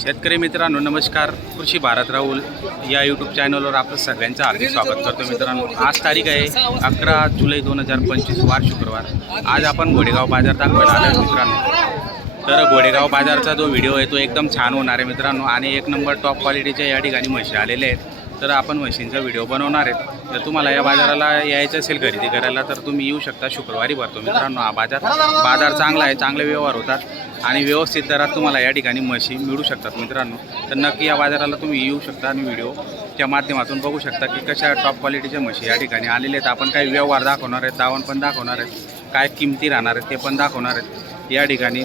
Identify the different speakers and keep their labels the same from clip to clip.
Speaker 1: शेतकरी मित्रांनो नमस्कार. कृषी भारत राहुल या यूट्यूब चॅनलवर आपलं सगळ्यांचं हार्दिक स्वागत करतो मित्रांनो. आज तारीख आहे अकरा जुलै दोन हजार पंचवीस वार शुक्रवार. आज आपण घोडेगाव बाजार दाखवायला आलो आहे मित्रांनो. तर घोडेगाव बाजारचा जो व्हिडिओ आहे तो एकदम छान होणार आहे मित्रांनो. आणि एक नंबर टॉप क्वालिटीच्या या ठिकाणी म्हशी आलेल्या आहेत. तर आपण म्हशींचा व्हिडिओ बनवणार आहेत. जर तुम्हाला या बाजाराला यायचं असेल खरेदी करायला तर तुम्ही येऊ शकता शुक्रवारी भरतो मित्रांनो हा बाजार बाजार चांगला आहे चांगले व्यवहार होतात आणि व्यवस्थित दरात तुम्हाला या ठिकाणी म्हशी मिळू शकतात मित्रांनो. तर नक्की या बाजाराला तुम्ही येऊ शकता आणि व्हिडिओच्या माध्यमातून बघू शकता की कशा टॉप क्वालिटीच्या म्हशी या ठिकाणी आलेले आहेत. आपण काही व्यवहार दाखवणार आहेत दावण पण दाखवणार आहेत काय किमती राहणार आहेत ते पण दाखवणार आहेत. या ठिकाणी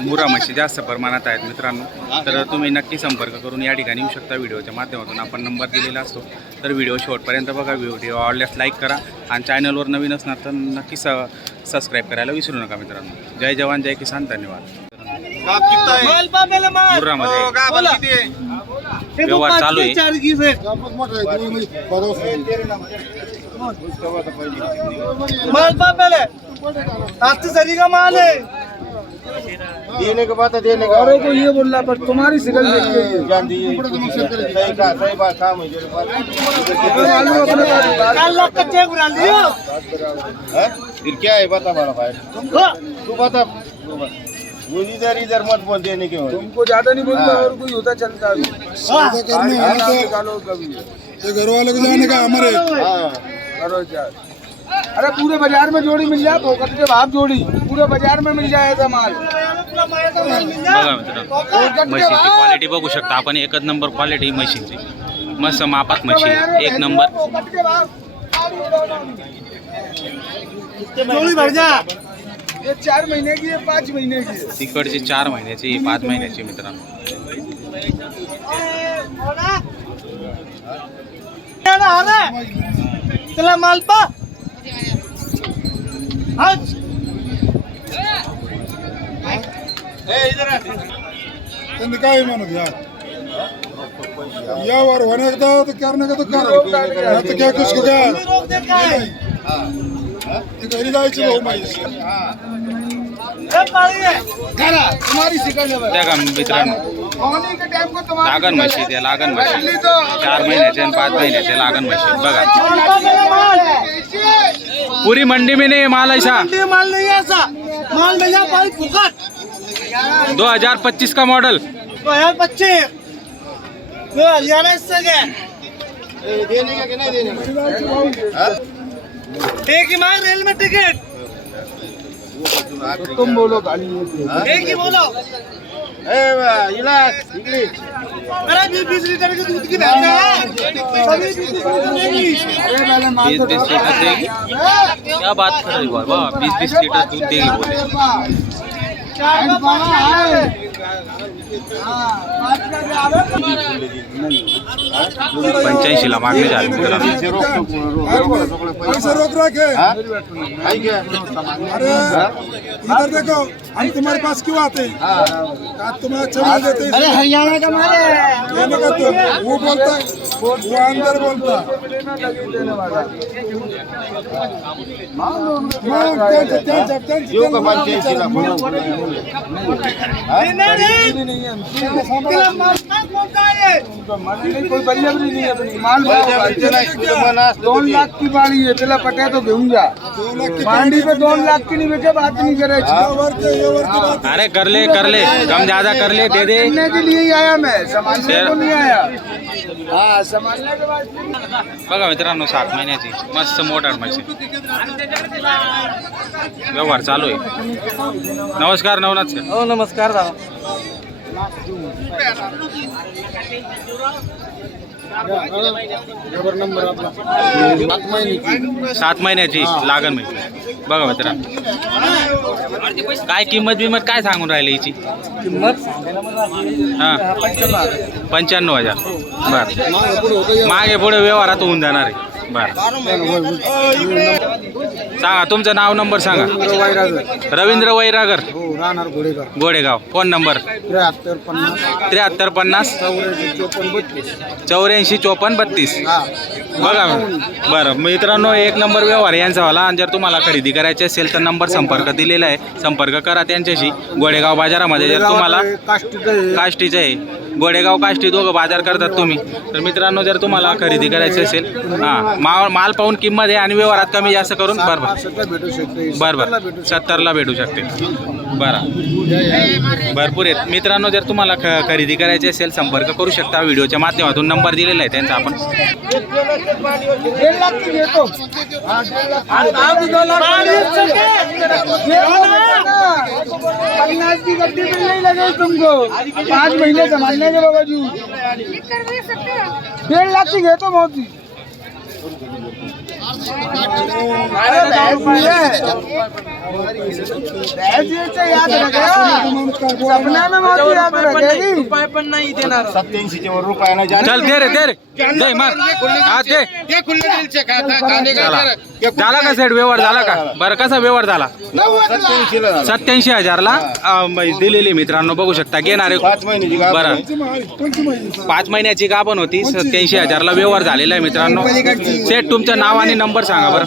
Speaker 1: मुरा म्हशी जास्त प्रमाणात आहेत मित्रांनो. तर तुम्ही नक्की संपर्क करून या ठिकाणी येऊ शकता व्हिडिओच्या माध्यमातून. आपण नंबर दिलेला असतो. तर व्हिडिओ शेवटपर्यंत बघा. व्हिडिओ आवडल्यास लाईक करा आणि चॅनलवर नवीन असणार तर नक्की स सबस्क्राईब करायला विसरू नका मित्रांनो. जय जवान जय किसान. धन्यवाद.
Speaker 2: हे?
Speaker 1: व्यवहार चालू आहे.
Speaker 3: से माल
Speaker 2: देने के बाद देने का
Speaker 3: औरों को ये बोलना पर तुम्हारी के
Speaker 2: जान दीजिए सही का सही बात काम है
Speaker 3: अपने काल लाख का चेक बना लियो
Speaker 2: हैं? फिर क्या है बता बड़ा भाई।
Speaker 3: हाँ,
Speaker 2: तू बता। तू बता। वो इधर इधर मत बोल देने के
Speaker 3: तुमको ज्यादा नहीं बोलना और कोई होता चलता
Speaker 4: घर वाले को जाने का हमारे
Speaker 2: हाँ।
Speaker 3: अरे पूरे बाजार में जोड़ी मिल जाए फोकट के भाव जोड़ी। पूरे बाजार में मिल जाएगा माल।
Speaker 1: बघा मित्रांनो म्हशीची क्वालिटी बघू शकता आपण. एकच नंबर क्वालिटी म्हशीची मस्त मापात म्हशी एक नंबर
Speaker 3: जोड़ी भर जा। ये चार महीने की है पाँच महीने की है।
Speaker 1: तिकडची चार महिन्याची पाच महिन्याची मित्रांनो.
Speaker 3: तुला मालपा
Speaker 4: त्यांनी काय म्हणत या यावर होने का तो तो करने का तो कर. नाही तर क्या किसको क्या
Speaker 3: रोक दे काय
Speaker 4: ते घरी जायची भाऊ माहिती.
Speaker 3: है. करा. तुम्हारी है
Speaker 1: का मित्रांनो. त्या म्हशी
Speaker 3: पहली तो
Speaker 1: चार महिन्याचे आणि पाच महिन्याचे लागन म्हशी बघा. पूरी मंडी में नहीं माल ऐसा।
Speaker 3: मंडी माल नहीं है ऐसा। माल मिला पाई फुकट।
Speaker 1: 2025 का मॉडल।
Speaker 3: दो हजार पच्चीस। दो हजार इससे क्या
Speaker 2: देने का कि नहीं देने का
Speaker 3: एक ही मांग रेल में टिकट। तुम बोलो गाली एक ही बोलो।
Speaker 2: ए इलाज इंग्लिश
Speaker 3: अरे बीस बीस लीटर के दूध की भैंस है सभी बीस बीस लीटर देगी अरे पहले माल
Speaker 1: बीस बीस लीटर देगी क्या बात कर रही हो बीस बीस लीटर दूध देगी बोले. पंच्याऐंशी ला मागणी झाली.
Speaker 4: इधर देखो हम तुम्हारे पास क्यों आते हैं आज तुम्हें अच्छा माल देते हैं
Speaker 3: अरे हरियाणा का
Speaker 4: तो वो बोलता है। वो अंदर बोलता। है मग त्यांचं- त्यांचं- त्यांचं-
Speaker 2: यो का पंच्याऐंशी ला म्हणून
Speaker 3: नहीं नहीं तेरा माल कहाँ पहुंचा है। कोई बलियबरी नहीं है अपनी माल दोन लाख की बाड़ी है त्याला पट्या तो घेऊन जा
Speaker 4: दोन लाख की
Speaker 3: मांडी पे दोन लाख की नहीं बेचे बात नहीं करायची
Speaker 4: यावर के यावर की बात
Speaker 1: अरे कर ले कर ले कम ज्यादा कर ले दे दे।
Speaker 3: करने के लिए ही आया मैं संभालने
Speaker 1: शेर-
Speaker 3: को नहीं आया। हाँ संभालने के बाद
Speaker 1: बघा मित्रांनो सात महिन्याची. मस्त मोटर म्हशी व्यवहार चालू आहे. नमस्कार नवनाथ सर
Speaker 3: हो नमस्कार दादा.
Speaker 1: सात महिन्याची लागण म्हशी बघा मित्रांनो. काय किंमत बिमत काय सांगून राहिले हिची?
Speaker 3: किंमत?
Speaker 1: हां. पंच्याण्णव हजार. बर. मागे पुढे व्यवहारात होऊन जाणार आहे. बर. सांगा तुमचं नाव नंबर सांगा.
Speaker 3: वैरागर.
Speaker 1: रवींद्र वैरागर.
Speaker 3: हो राहणार घोडेगाव
Speaker 1: गोडेगाव. Phone number?
Speaker 3: त्र्याहत्तर पन्नास.
Speaker 1: त्र्याहत्तर पन्नास.
Speaker 3: चौऱ्याऐंशी चोपन्न बत्तीस.
Speaker 1: चौऱ्याऐंशी चोपन्न बत्तीस.
Speaker 3: हा.
Speaker 1: बघा बरं मित्रांनो एक नंबर व्यवहार यांचा वाला. आणि जर तुम्हाला खरेदी करायची असेल तर नंबर संपर्क दिलेला आहे. संपर्क करा त्यांच्याशी. गोडेगाव बाजारामध्ये जर तुम्हाला
Speaker 3: काष्टीचं आहे.
Speaker 1: काष्टीचं आहे. गोडेगाव काष्टी दोघं बाजार करतात तुम्ही. तर मित्रांनो जर तुम्हाला खरेदी करायची असेल हां माल माल पाहून किंमत आहे आणि व्यवहारात कमी जास्त करून बरं बरं.
Speaker 3: सत्तर भेटू शकते.
Speaker 1: बरं बरं. सत्तरला भेटू शकते. बरं. भरपूर आहेत. मित्रांनो जर तुम्हाला ख खरेदी करायची असेल संपर्क करू शकता. व्हिडिओच्या माध्यमातून नंबर दिलेला आहे त्यांचा आपण.
Speaker 3: पाच महिने समजण्याचे बाबाजी दीड लाख की डेढ़ लाख की घेतो मोदी. याद याद
Speaker 2: वर रुपयानं
Speaker 1: चल दे रे दे रे. दे मग हा दे. झाला का सेट? व्यवहार झाला का? बरं कसा व्यवहार झाला?
Speaker 2: सत्याऐंशीला झाला.
Speaker 1: सत्याऐंशी हजारला अं, दिलेली मित्रांनो बघू शकता घेणारे.
Speaker 2: पाच महिन्याची
Speaker 1: बरं.
Speaker 2: आहे.
Speaker 1: पाच महिन्याची गाभण होती सत्याऐंशी हजारला व्यवहार झालेला आहे मित्रांनो. सेट तुमचं नाव आणि नंबर सांगा बरं.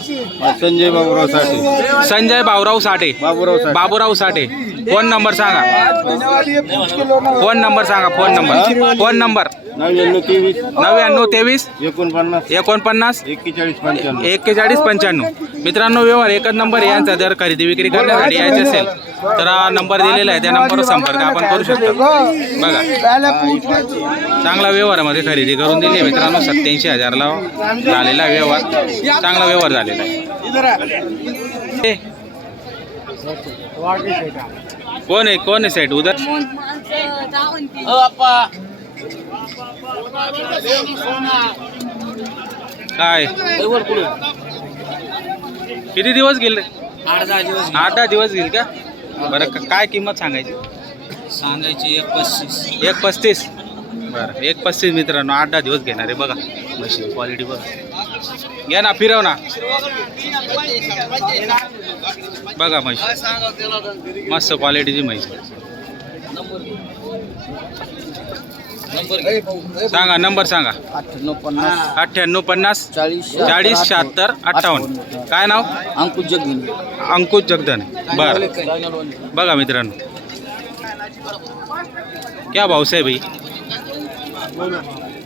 Speaker 2: संजय बाबूरावसाठी.
Speaker 1: संजय भाऊराव साठे.
Speaker 2: बाबूरावसाठी.
Speaker 1: बाबूराव साठे. फोन नंबर सांगा. फोन नंबर सांगा फोन नंबर. Phone number.
Speaker 2: नव्याण्णव तेवीस.
Speaker 1: नव्याण्णव तेवीस.
Speaker 2: एकोणपन्नास.
Speaker 1: एकोणपन्नास.
Speaker 2: एक्केचाळीस पंच्याण्णव.
Speaker 1: एक्केचाळीस पंच्याण्णव. मित्रांनो व्यवहार एकच नंबर आहे यांचा. जर खरेदी विक्री करण्यासाठी यायचे असेल तर हा नंबर दिलेला आहे. त्या नंबरवर संपर्क आपण करू शकतो. बघा. चांगला व्यवहारामध्ये खरेदी करून दिली आहे मित्रांनो. सत्याऐंशी हजारला झालेला व्यवहार. चांगला व्यवहार झालेला आहे. कोण आहे? कोण आहे साईड उदर काय? किती दिवस गेले? आठ दहा दिवस गेले. का? बरं का- काय किंमत सांगायची?
Speaker 5: सांगायची एक पस्तीस.
Speaker 1: एक पस्तीस? बरं एक पस्तीस मित्रांनो आठ दहा दिवस घेणार आहे बघा. म्हशी क्वालिटी बघा. घ्या ना फिरव ना. बघा म्हशी मस्त क्वालिटीची म्हशी सांगा नंबर सांगा.
Speaker 3: अठ्ठ्याण्णव पन्नास.
Speaker 1: अठ्ठ्याण्णव पन्नास
Speaker 3: चाळीस
Speaker 1: चाळीस शहात्तर अठ्ठावन्न. काय नाव?
Speaker 3: अंकुश जगीन
Speaker 1: अंकुश जगदन. बरं. बघा मित्रांनो. क्या भाव साहेब भाई?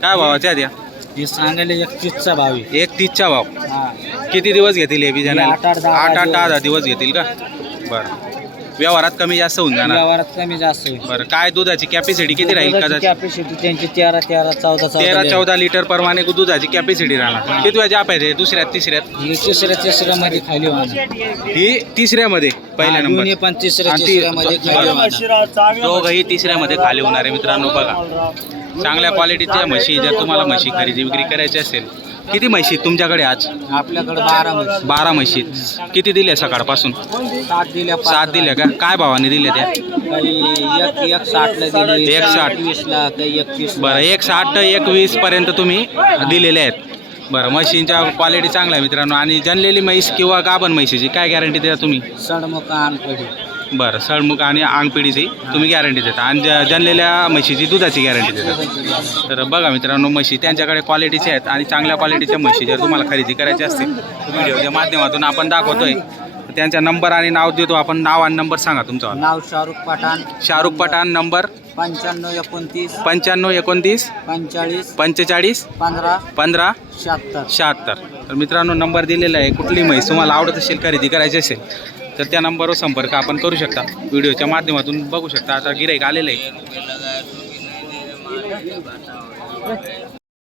Speaker 1: काय भावाच्या द्या?
Speaker 5: हे सांगायला एकतीसचा भाव आहे.
Speaker 1: एक तीसचा भाव. किती दिवस घेतील हे बिजाने
Speaker 5: आठ- आठ-
Speaker 1: आठ आठ
Speaker 5: दिवस.
Speaker 1: दहा दहा दिवस घेतील का? बरं. व्यवहारात कमी जास्त होऊन जाणार.
Speaker 5: व्यवहारात कमी जास्त होईल.
Speaker 1: बरं काय दुधाची कॅपॅसिटी किती राहील कदाचित?
Speaker 5: कॅपॅसिटी त्यांची तेरा तेरा चौदा
Speaker 1: तेरा चौदा लिटर प्रमाणे दुधाची कॅपॅसिटी राहणार. किती वेळा जाप आहे दुसऱ्यात तिसऱ्यात?
Speaker 5: हे तिसऱ्या तिसऱ्या मध्ये खाली होणार.
Speaker 1: ही तिसऱ्यामध्ये पहिल्या
Speaker 5: हा,
Speaker 1: नंबर.
Speaker 5: पण तिसऱ्या
Speaker 1: आणि ती-
Speaker 5: तिसऱ्या मध्ये खाली होणार.
Speaker 1: दोघंही तिसऱ्यामध्ये खाली होणार आहे मित्रांनो बघा. चांगल्या क्वालिटीच्या म्हशी जर तुम्हाला म्हशी खरेदी विक्री करायची असेल किती म्हशी आहेत तुमच्याकडे आज?
Speaker 5: आपल्याकडे बारा मध्ये
Speaker 1: बारा म्हशी आहेत. किती दिल्या सकाळपासून?
Speaker 5: सात दिल्या पाच
Speaker 1: सात दिल्या का? काय भावाने दिल्या त्या?
Speaker 5: काही एक एक साठला दिली
Speaker 1: एक साठ.
Speaker 5: वीसला काही एकतीस
Speaker 1: बरं एक साठ एक वीस पर्यंत तुम्ही दिलेले आहेत. बरं म्हशींच्या क्वालिटी चांगल्या आहे मित्रांनो. आणि जनलेली म्हैस किंवा गाभण म्हशीची काय गॅरंटी देता तुम्ही?
Speaker 5: सडमुखान कडी
Speaker 1: बरं सळमुख आणि आंगपिढीची तुम्ही गॅरंटी देता. आणि ज- जनलेल्या म्हशीची दुधाची गॅरंटी देता. तर बघा मित्रांनो म्हशी त्यांच्याकडे क्वालिटीचे आहेत आणि चांगल्या क्वालिटीच्या म्हशी जर तुम्हाला खरेदी करायची असतील तर व्हिडिओच्या माध्यमातून आपण दाखवतोय. त्यांचा नंबर आणि नाव देतो. आपण नाव आणि नंबर सांगा तुमचा.
Speaker 5: नाव शाहरुख पठाण.
Speaker 1: शाहरुख पठाण नंबर
Speaker 5: पंच्याण्णव एकोणतीस.
Speaker 1: पंच्याण्णव एकोणतीस.
Speaker 5: पंचेचाळीस.
Speaker 1: पंचेचाळीस.
Speaker 5: पंधरा.
Speaker 1: पंधरा.
Speaker 5: शहात्तर.
Speaker 1: शहात्तर. तर मित्रांनो नंबर दिलेला आहे कुठली म्हैस तुम्हाला आवडत असेल खरेदी करायची असेल तर त्या नंबरवर संपर्क आपण करू शकता. व्हिडिओच्या माध्यमातून बघू शकता. आता गिराईक आलेलं आहे.